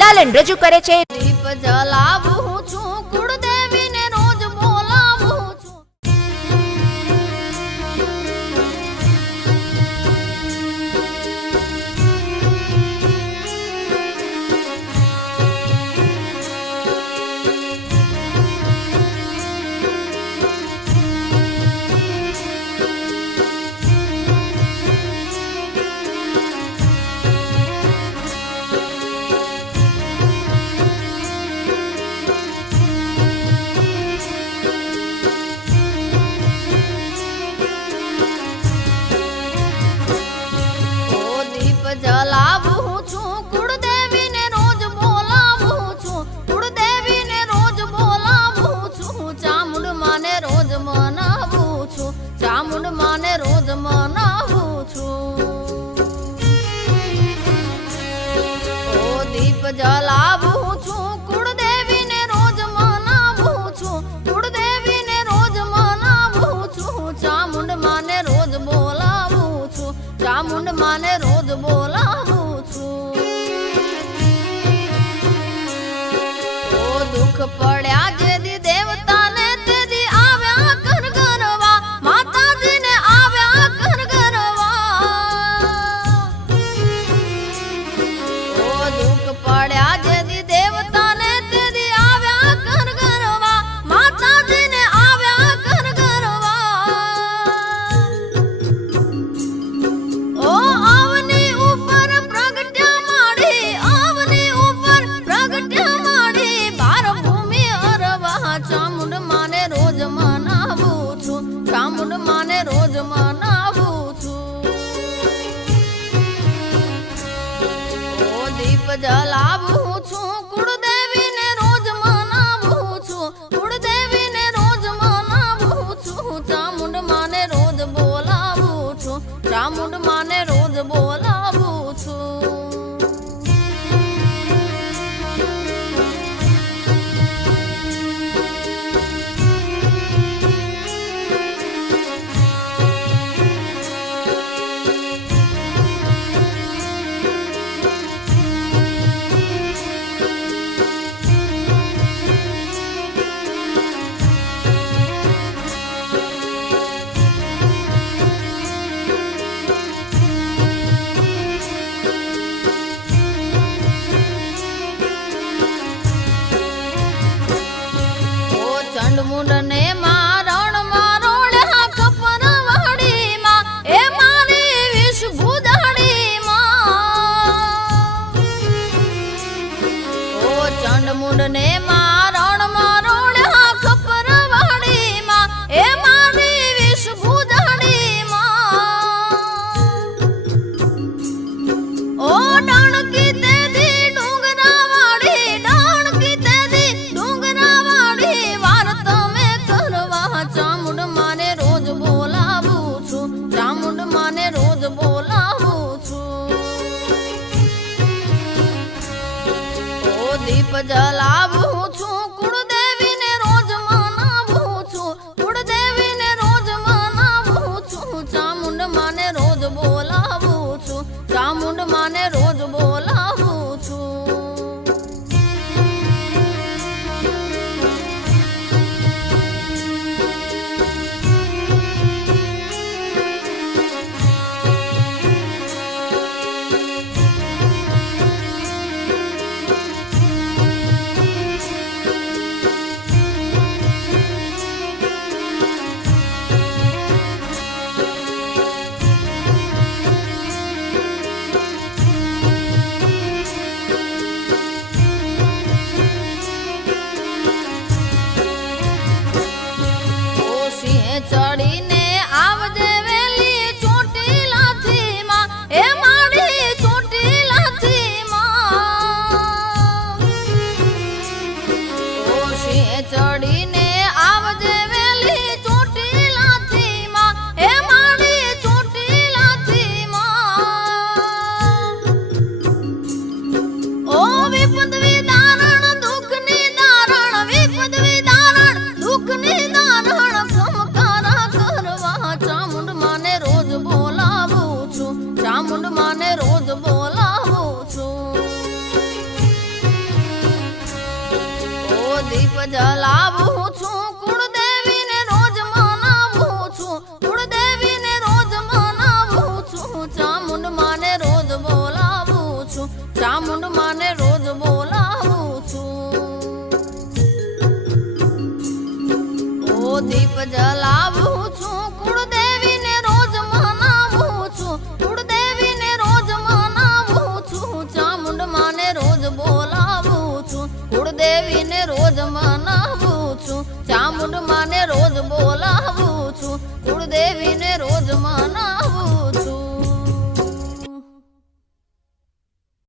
લાલન રજૂ કરે છે દીપ જલાવું છું, કુળદેવીને રોજ બોલાવું છું. જલાવું છું, કુળદેવીને રોજ બોલાવું છું, કુળદેવીને રોજ બોલાવું છું. ચામુંડ માને રોજ મનાવું છું, ચામુંડ માને રોજ મનાવું છું. ઓ દીપ જલાવું છું, કુળદેવીને રોજ મનાવું છું, કુળદેવીને રોજ મનાવું છું. ચામુંડ માને રોજ બોલાવું છું, ચામુંડ માને રોજ બોલાવું છું. ઓ દુઃખ પડ્યા જેદી દેવતાને તેદી આવ્યા કર ગરવા, માતાજીને આવ્યા કર ગરવા. ઓ દુઃખ પડ્યા જેદી દેવતાને તેદી આવ્યા કર ગરવા, માતાજીને આવ્યા કર ગરવા. ઓ આવની ઉપર પ્રગટ્યા માડી, આવની ઉપર પ્રગટ્યા માડી, બાર ભૂમિ અરવા. ચામુંડ માને રોજ મનાવું છું, ચામુંડ માને રોજ મનાવું છું. ઓ દીપ જલાવું છું, કુળદેવીને રોજ મનાવું છું, કુળદેવીને રોજ મનાવું છું. ચામુંડ માને રોજ બોલાવું છું, ચામુંડ માને રોજ બોલાવું છું. ચંડમુંડ ને મારણ મારોળ્યા કપર વાડીમાં, એ મારી વિષ ભૂદાડીમાં. ઓ ચંડમુંડ ને મારણ મારોળ્યા કપર વાડીમાં, એ મારી વિષ ભૂદાડીમાં. ઓ ડાણકી તેદી ડુંગરા વાળી, ડાણકી તેદી ડુંગરા વાળી, વાર તમે કરવા. ચામુંડ માને રોજ બોલાવું છું, ચામુંડ માને રોજ બોલાવું છું. ઓ દીપ જલાવું છું, કુળદેવીને રોજ મનાવું છું, કુળદેવીને રોજ મનાવું છું. ચામુંડ માને રોજ બોલાવું છું, ચામુંડ માને રોજ બોલાવું છું. ચામુંડ માને રોજ બોલાવું છું. ઓ દીપ જલાવું છું કુળદેવીને રોજ મનાવું છું. કુળદેવીને રોજ મનાવું છું. ચામુંડ માને રોજ બોલાવું છું. ચામુંડ માને રોજ બોલાવું છું. ઓ દીપ જલાવું છું કુળદેવીને રોજ મનાવું છું. કુળદેવીને રોજ મનાવું છું. ચામુંડ માને રોજ બોલાવું છું. કુળદેવીને રોજ મનાવું છું. ચામુંડ માને રોજ બોલાવું છું.